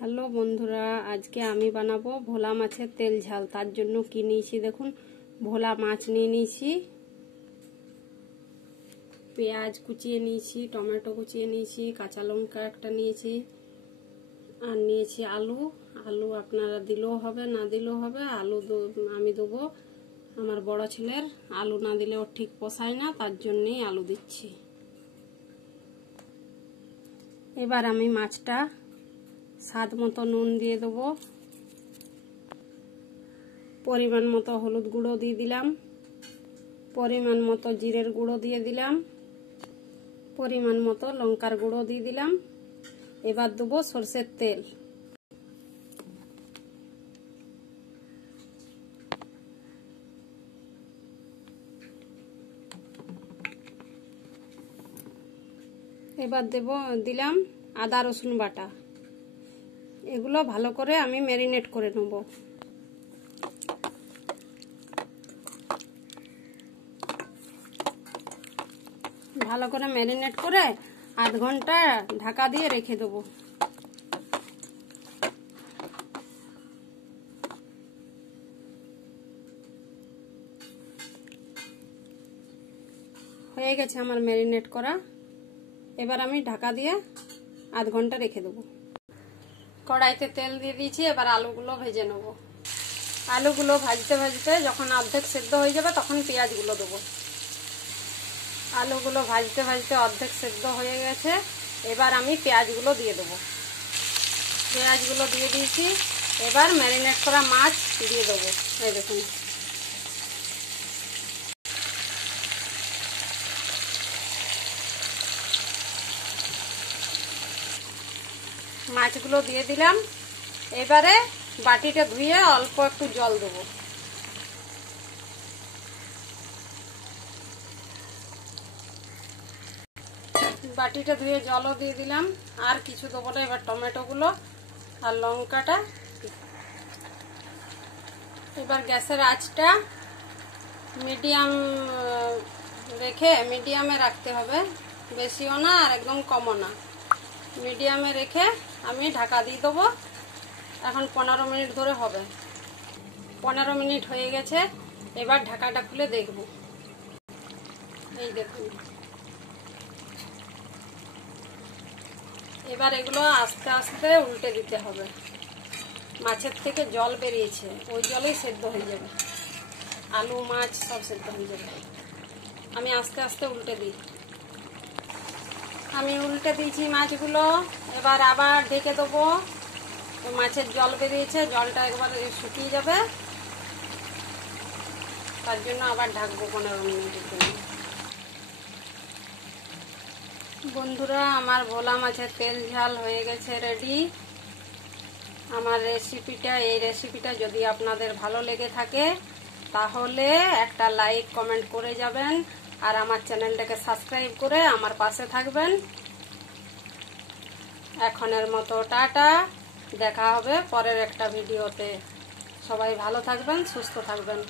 Hello বন্ধুরা, আজকে আমি বানাবো ভোলা মাছের তেল ঝাল। তার জন্য কি নিয়েছি দেখুন, ভোলা মাছ নিয়ে নিয়েছি, পেঁয়াজ কুচিয়ে নিয়েছি, টমেটো কুচিয়ে নিয়েছি, কাঁচা লঙ্কা একটা নিয়েছি, আর নিয়েছি আলু। আলু আপনারা দিলেও হবে, না দিলেও হবে। আলু আমি দেবো, আমার বড় ছেলের আলু না দিলে ওর ঠিক পোষায় না, তার জন্যেই আলু দিচ্ছি। এবার আমি মাছটা স্বাদ মতো নুন দিয়ে দেবো, পরিমাণ মতো হলুদ গুঁড়ো দিয়ে দিলাম, পরিমাণ মতো জিরের গুঁড়ো দিয়ে দিলাম, পরিমাণ মতো লঙ্কার গুঁড়ো দিয়ে দিলাম। এবার দেবো সরষের তেল। এবার দিলাম আদা রসুন বাটা। এগুলো ভালো করে আমি ম্যারিনেট করে নেব। ভালো করে ম্যারিনেট করে আধ ঘন্টা ঢাকা দিয়ে রেখে দেবো। হয়ে গেছে আমার ম্যারিনেট করা। এবার আমি ঢাকা দিয়ে আধ ঘন্টা রেখে দেবো। কড়াইতে তেল দিয়ে দিয়েছি, এবার আলুগুলো ভেজে নেব। আলুগুলো ভাজতে ভাজতে যখন অর্ধেক সেদ্ধ হয়ে যাবে তখন পেঁয়াজগুলো দেবো। আলুগুলো ভাজতে ভাজতে অর্ধেক সেদ্ধ হয়ে গেছে, এবার আমি পেঁয়াজগুলো দিয়ে দেবো। পেঁয়াজগুলো দিয়ে দিয়েছি, এবার ম্যারিনেট করা মাছ দিয়ে দেবো। এই দেখুন, মাছগুলো দিয়ে দিলাম। এবারে বাটিটা ধুয়ে অল্প একটু জল দেবো। বাটিটা ধুয়ে জলও দিয়ে দিলাম, আর কিছু দেবো না। এবার টমেটোগুলো আর লঙ্কাটা, এবার গ্যাসের আঁচটা মিডিয়াম রেখে, মিডিয়ামে রাখতে হবে, বেশিও না আর একদম কমও না, মিডিয়ামে রেখে আমি ঢাকা দিয়ে দেবো। এখন 15 মিনিট ধরে হবে। 15 মিনিট হয়ে গেছে, এবার ঢাকাটা খুলে দেখব। এই দেখুন, এবার এগুলো আস্তে আস্তে উল্টে দিতে হবে। মাছের থেকে জল বেরিয়েছে, ওই জলেই সেদ্ধ হয়ে যাবে, আলু মাছ সব সেদ্ধ হয়ে যাবে। আমি আস্তে আস্তে উল্টে দিই। আমি উল্টে দিয়েছি মাছগুলো, এবার আবার ঢেকে দেবো। মাছের জল বেরিয়েছে, জলটা একবার শুকিয়ে যাবে, তার জন্য আবার ঢাকবো 15 মিনিটের জন্য। বন্ধুরা, আমার ভোলা মাছের তেল ঝাল হয়ে গেছে রেডি। আমার এই রেসিপিটা যদি আপনাদের ভালো লেগে থাকে তাহলে একটা লাইক কমেন্ট করে যাবেন, আর আমার চ্যানেলটাকে সাবস্ক্রাইব করে আমার পাশে থাকবেন। এখনের মতো টাটা, দেখা হবে পরের একটা ভিডিওতে। সবাই ভালো থাকবেন, সুস্থ থাকবেন।